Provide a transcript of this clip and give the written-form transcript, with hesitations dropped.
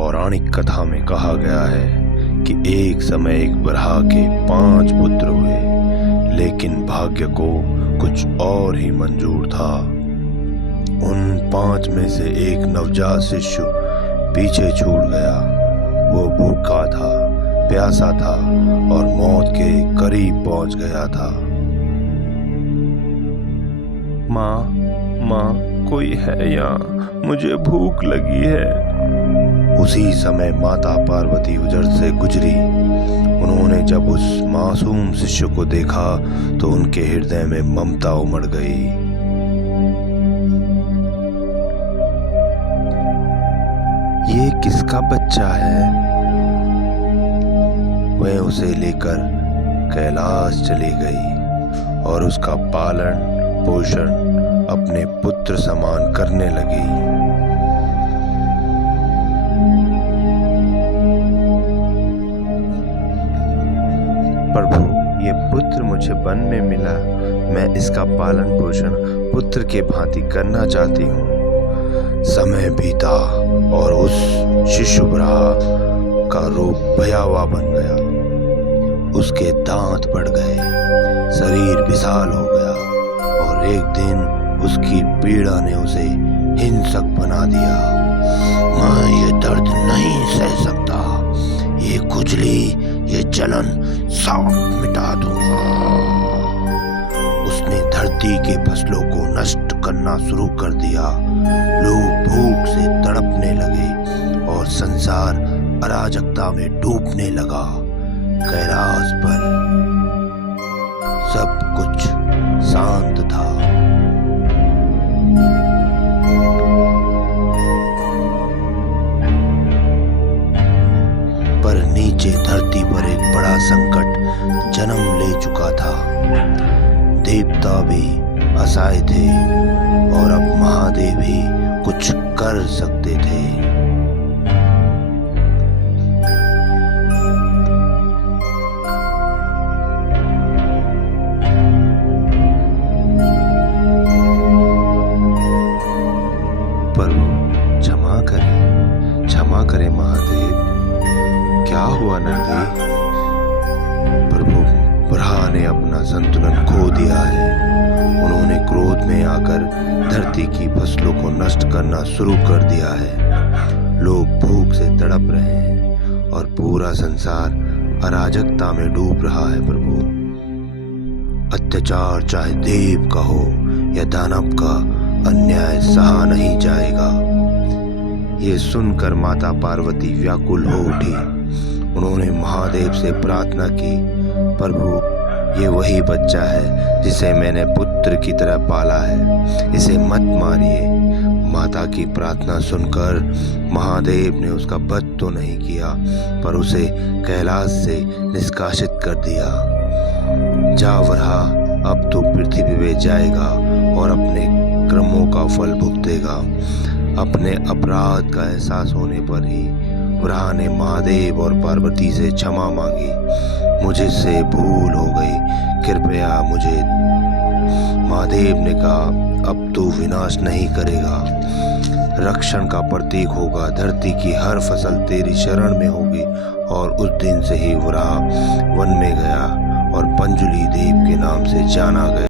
पौराणिक कथा में कहा गया है कि एक समय एक बरहा के 5 पुत्र हुए, लेकिन भाग्य को कुछ और ही मंजूर था। उन 5 में से एक नवजात शिशु पीछे छूट गया। वो भूखा था, प्यासा था और मौत के करीब पहुंच गया था। माँ, कोई है यहाँ? मुझे भूख लगी है। उसी समय माता पार्वती उजड़ से गुजरी। उन्होंने जब उस मासूम शिशु को देखा तो उनके हृदय में ममता उमड़ गई। ये किसका बच्चा है? वह उसे लेकर कैलाश चली गई और उसका पालन पोषण अपने पुत्र समान करने लगी। प्रभु, ये पुत्र मुझे वन में मिला। मैं इसका पालन पोषण पुत्र के भांति करना चाहती हूँ। समय बीता और उस शिशु बरहा का रूप भयावह बन गया। उसके दांत बढ़ गए, शरीर विशाल हो गया और एक दिन उसकी पीड़ा ने उसे हिंसक बना दिया। मैं ये दर्द नहीं सह सकता। ये खुजली, ये जलन सब मिटा दूंगा। उसने धरती के फसलों को नष्ट करना शुरू कर दिया। लोग भूख से तड़पने लगे और संसार अराजकता में डूबने लगा। कैलाश पर सब कुछ शांत था। पर नीचे धरती पर एक बड़ा संकट जन्म ले चुका था। देवता भी असहाय थे और अब महादेव ही कुछ कर सकते थे। क्षमा करें महादेव। क्या हुआ नंदी? प्रभु, बरहा ने अपना संतुलन खो दिया है। उन्होंने क्रोध में आकर धरती की फसलों को नष्ट करना शुरू कर दिया है। लोग भूख से तड़प रहे हैं और पूरा संसार अराजकता में डूब रहा है। प्रभु, अत्याचार चाहे देव का हो या दानव का, अन्याय सहा नहीं जाएगा। ये सुनकर माता पार्वती व्याकुल हो उठी। उन्होंने महादेव से प्रार्थना की, प्रभु, ये वही बच्चा है जिसे मैंने पुत्र की तरह पाला है। इसे मत मारिए। माता की प्रार्थना सुनकर महादेव ने उसका वध तो नहीं किया, पर उसे कैलाश से निष्कासित कर दिया। जा बरहा, अब तो पृथ्वी पे जाएगा और अपने कर्मों का फल भुगतेगा। अपने अपराध का एहसास होने पर ही बरहा ने महादेव और पार्वती से क्षमा मांगी। मुझसे भूल हो गई, कृपया मुझे। महादेव ने कहा, अब तू विनाश नहीं करेगा, रक्षण का प्रतीक होगा। धरती की हर फसल तेरी शरण में होगी। और उस दिन से ही बरहा वन में गया और पंजुली देव के नाम से जाना गया।